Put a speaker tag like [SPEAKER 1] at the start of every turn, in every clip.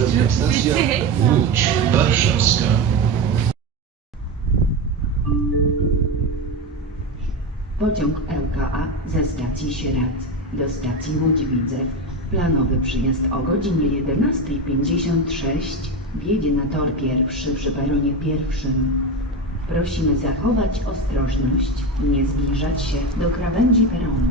[SPEAKER 1] Następna stacja Łódź Warszawska.
[SPEAKER 2] Pociąg LKA ze stacji Sieradz do stacji Łódź Widzew. Planowy przyjazd o godzinie 11.56 wjedzie na tor pierwszy przy peronie pierwszym. Prosimy zachować ostrożność i nie zbliżać się do krawędzi peronu.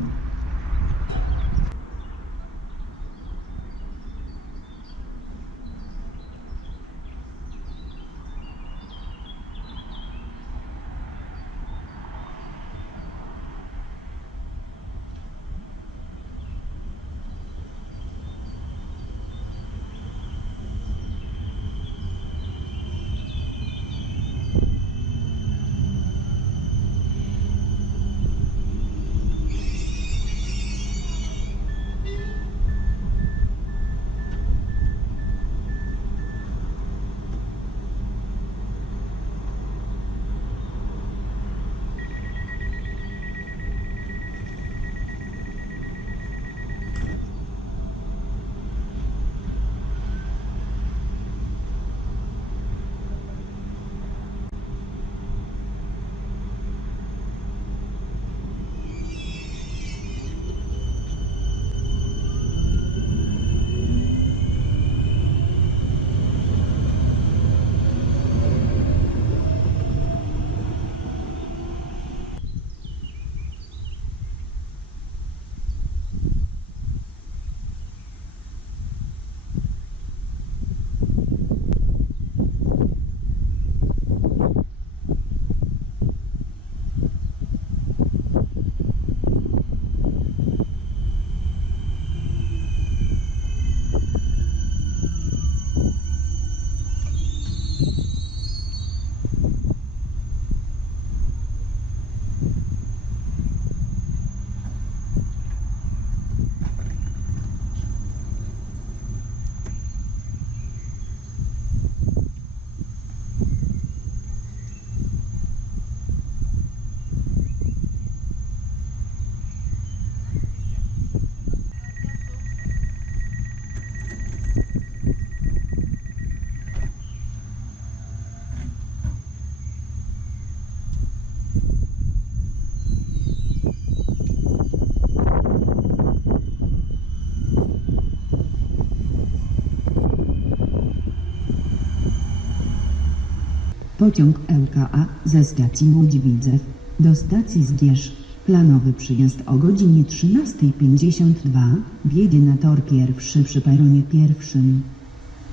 [SPEAKER 2] Pociąg LKA ze stacji Łódź Widzew do stacji Zgierz. Planowy przyjazd o godzinie 13.52 wjedzie na tor pierwszy przy peronie pierwszym.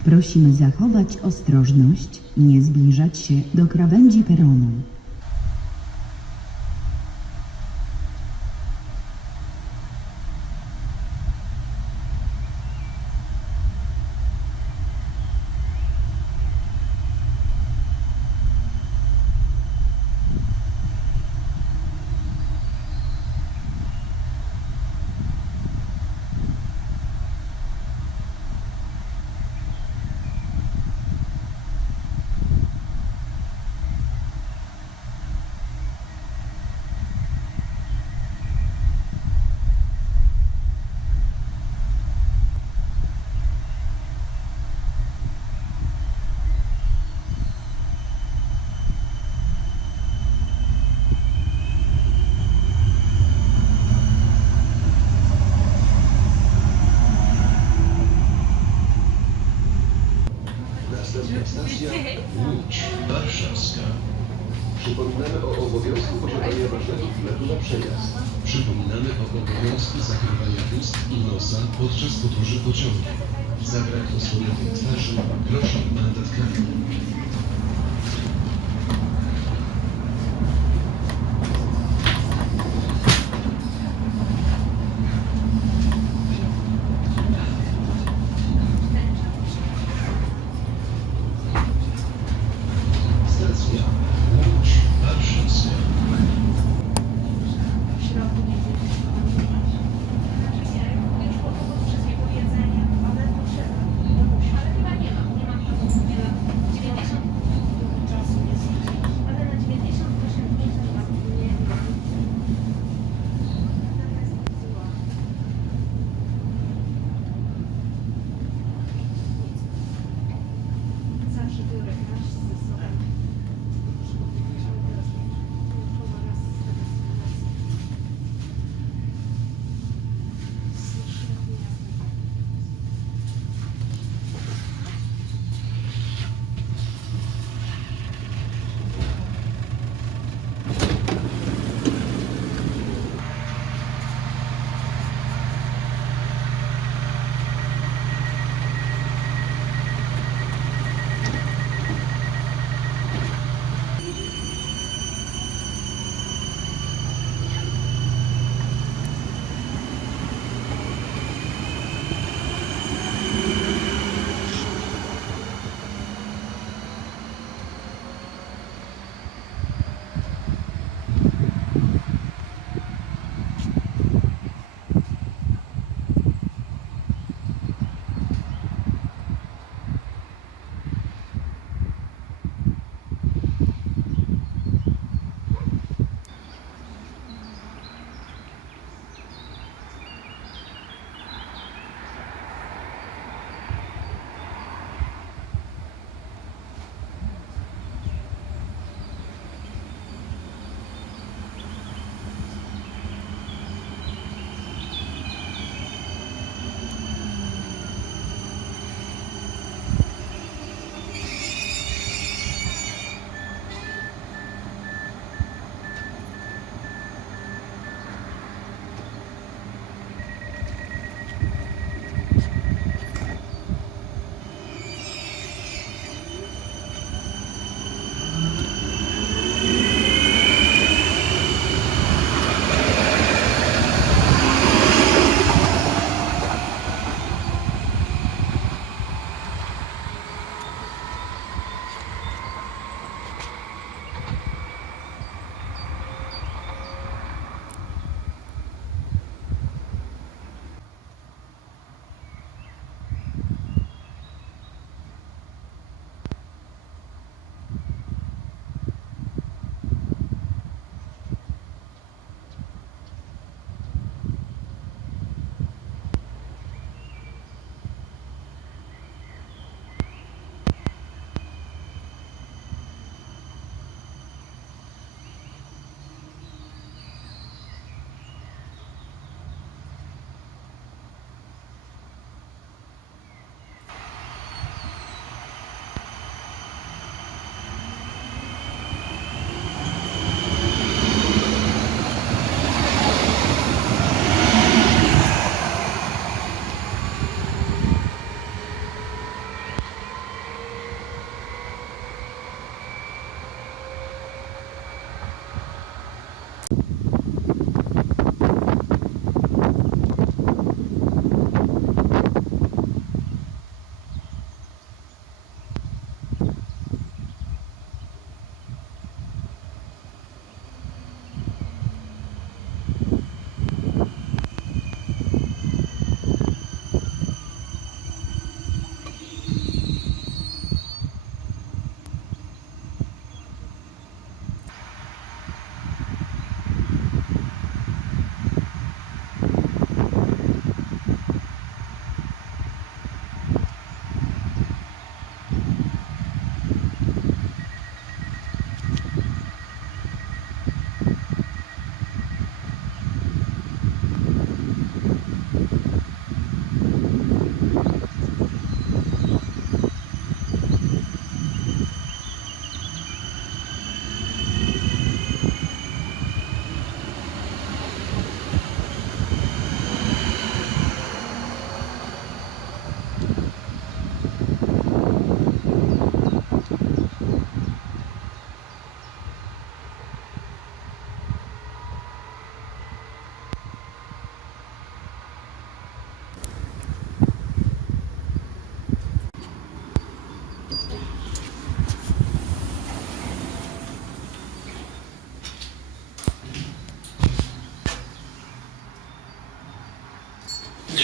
[SPEAKER 2] Prosimy zachować ostrożność i nie zbliżać się do krawędzi peronu.
[SPEAKER 1] Następna stacja Łódź Warszawska. Przypominamy o obowiązku posiadania biletu na przejazd.
[SPEAKER 3] Przypominamy o obowiązku zakrywania ust i nosa podczas podróży pociągiem. Za brak osłoniętej twarzy grozi mandat karny.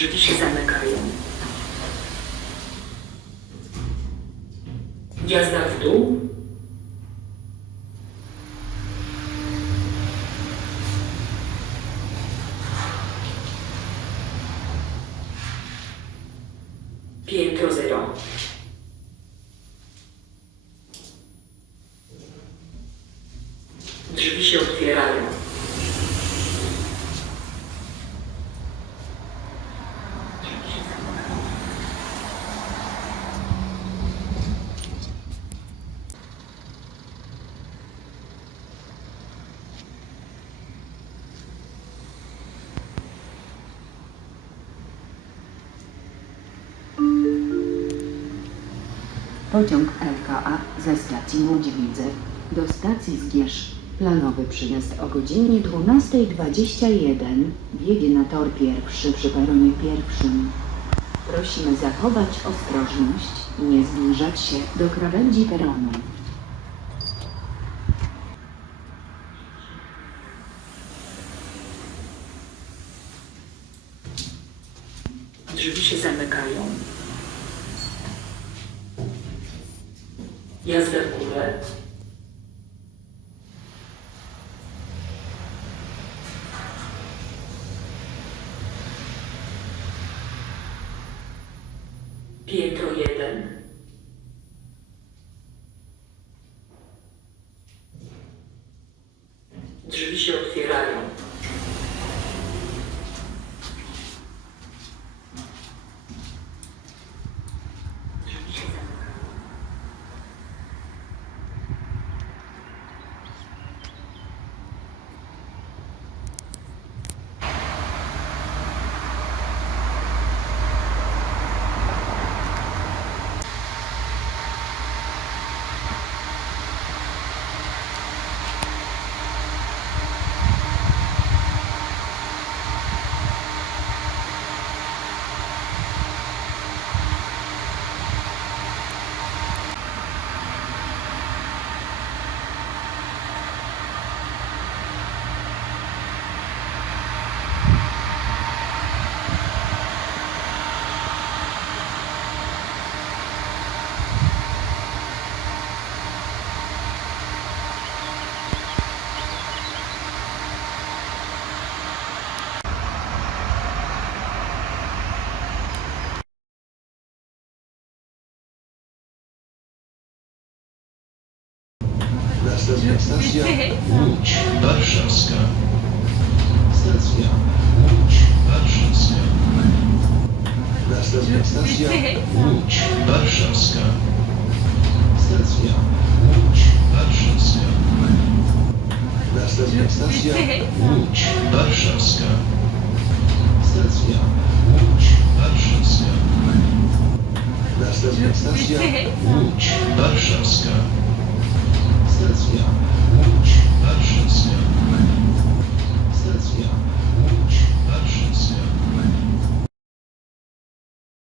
[SPEAKER 4] Drzwi się zamykają.
[SPEAKER 3] Jazda w dół. Piętro zero.
[SPEAKER 2] Pociąg LKA ze stacji Łódź Widzew do stacji Zgierz. Planowy przyjazd o godzinie 12.21 wjedzie na tor pierwszy przy peronie pierwszym. Prosimy zachować ostrożność i nie zbliżać się do krawędzi peronu.
[SPEAKER 3] Drzwi się zamykają. Jazda w górę. Piętro jeden. Drzwi się otwierają. Drzwi się zamykają.
[SPEAKER 5] Następna stacja Łódź Warszawska. Stacja Łódź Warszawska. Następna stacja Łódź Warszawska. Stacja Łódź Warszawska.